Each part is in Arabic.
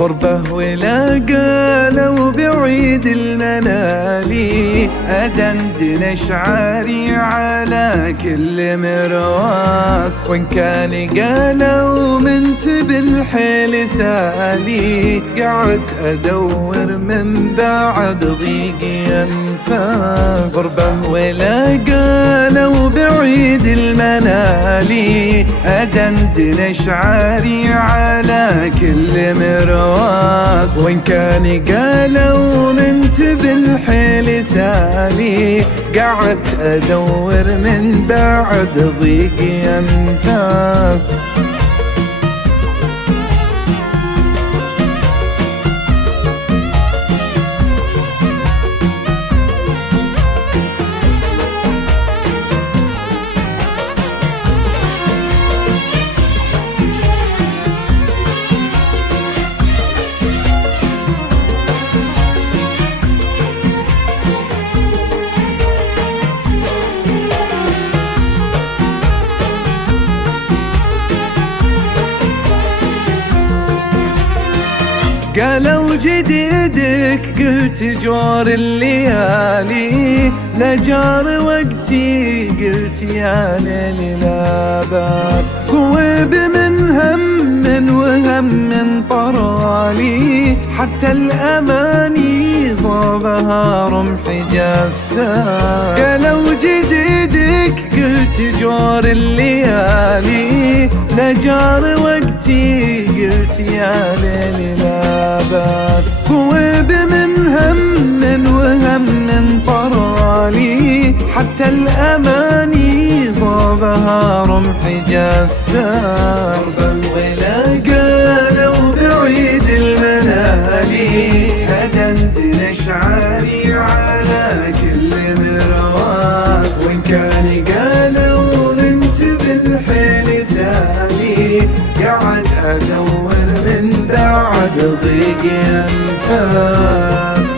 غربة ولا قالوا بعيد المنالي، أدندن أشعاري على كل مرواس. وإن كان قالوا منت بالحيل سالي، قعدت أدور من بعد ضيقي أنفاس. غربة ولا قالوا بعيد المنالي، أدندن أشعاري على كل مرواس. وإن كان قالوا منت بالحيل سالي، قعدت أدور من بعد ضيقي أنفاس. قالوا جديدك قلت جور الليالي، لجار وقتي قلت يا ليل لا باس. صوب من هم وهم طرالي، حتى الأماني صابها رمح جساس. قالوا جديدك قلت جور الليالي، لجار وقتي قلت يا ليل لا باس. صوب من هم وهم طرالي، حتى الأماني صابها رمح جساس. ولا قالوا بعيد المنالي، أدندن أشعاري على كل مرواس. وإن كان قالوا منت بالحيل سالي، قعدت أدور من بعد ضيق أنفاس.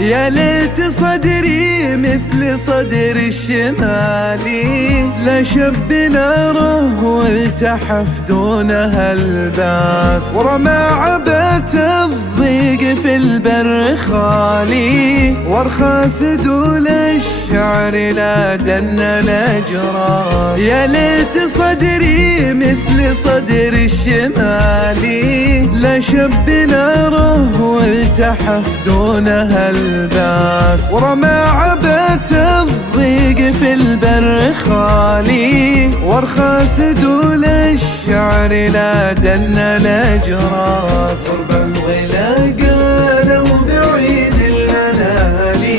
يا ليت صدري مثل صدر الشمالي، لا شب ناره والتحف دونها الباس. ورمى عبات الضيق في البر خالي، وارخاس دول الشعر لا دن الأجراس. يا ليت صدري مثل صدر الشمالي، لا شب ناره والتحف دونها الباس. ورمى عبات الضيق في البر خالي، وارخاس دول الشعر لا دن الأجراس. غربا ولا قالوا بعيد المنالي،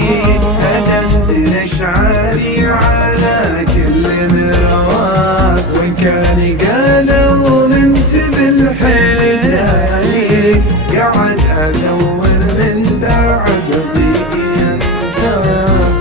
أدندن أشعاري على كل مرواس. وإن كان قالوا منت بالحيل سالي، قعدت أدور من بعد ضيق أنفاس.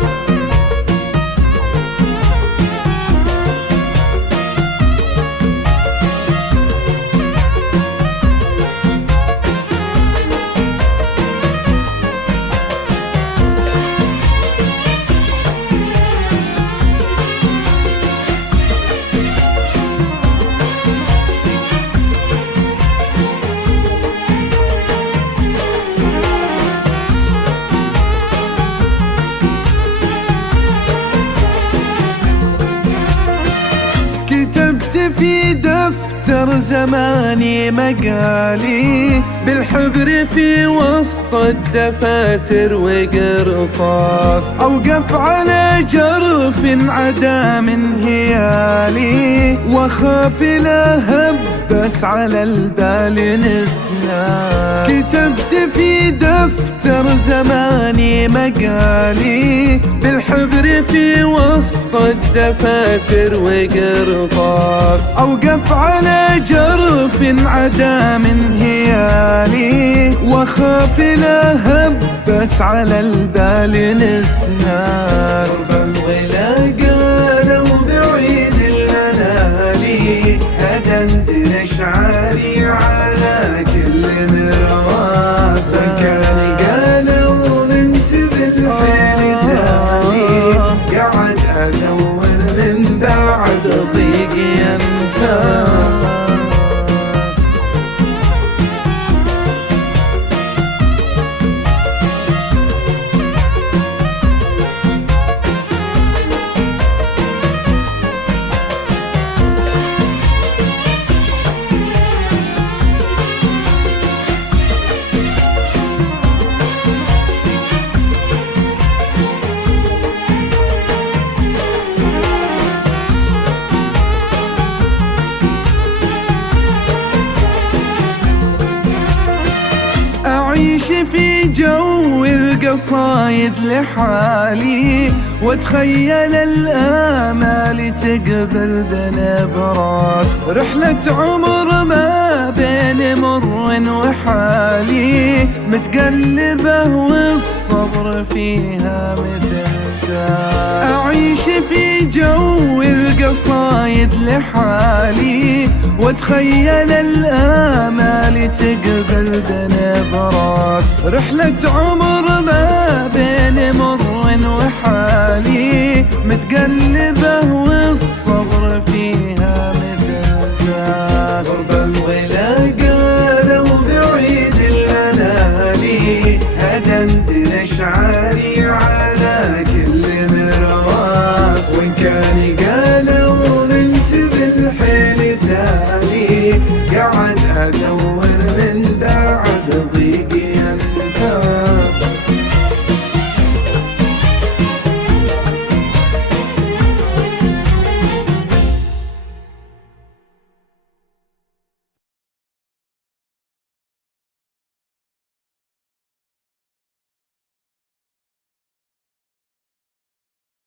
دفتر زماني مقالي، بالحبر في وسط الدفاتر وقرطاس، أوقف على جرف عدا من هيالي، وأخاف لا هبت على البال نسناس. كتبت في دفتر زماني مقالي، بالحبر في وسط الدفاتر وقرطاس، أوقف على جرف عدا من هيالي، وأخاف لا هبت على البال نسناس. الولا قالوا بعيد الأنالي، هدندن أشعاري على كل مرواس، كان قالوا بنت بالحيل سالي، قعد أدور من بعد ضيق أنفاس. أعيش في جو القصايد لحالي، واتخيل الآمال تقبل بنبراس، رحلة عمر ما بين مر وحالي، متقلبة والصبر فيها مثل ساس. أعيش في جو القصايد لحالي، واتخيل الآمال تقبل بنبراس، رحلة عمر ما بين مر وحالي، متقلبة والصبر فيها مثل ساس. قرب الولا قالوا بعيد الأنالي، هدندن أشعاري على كل مرواس، وإن كان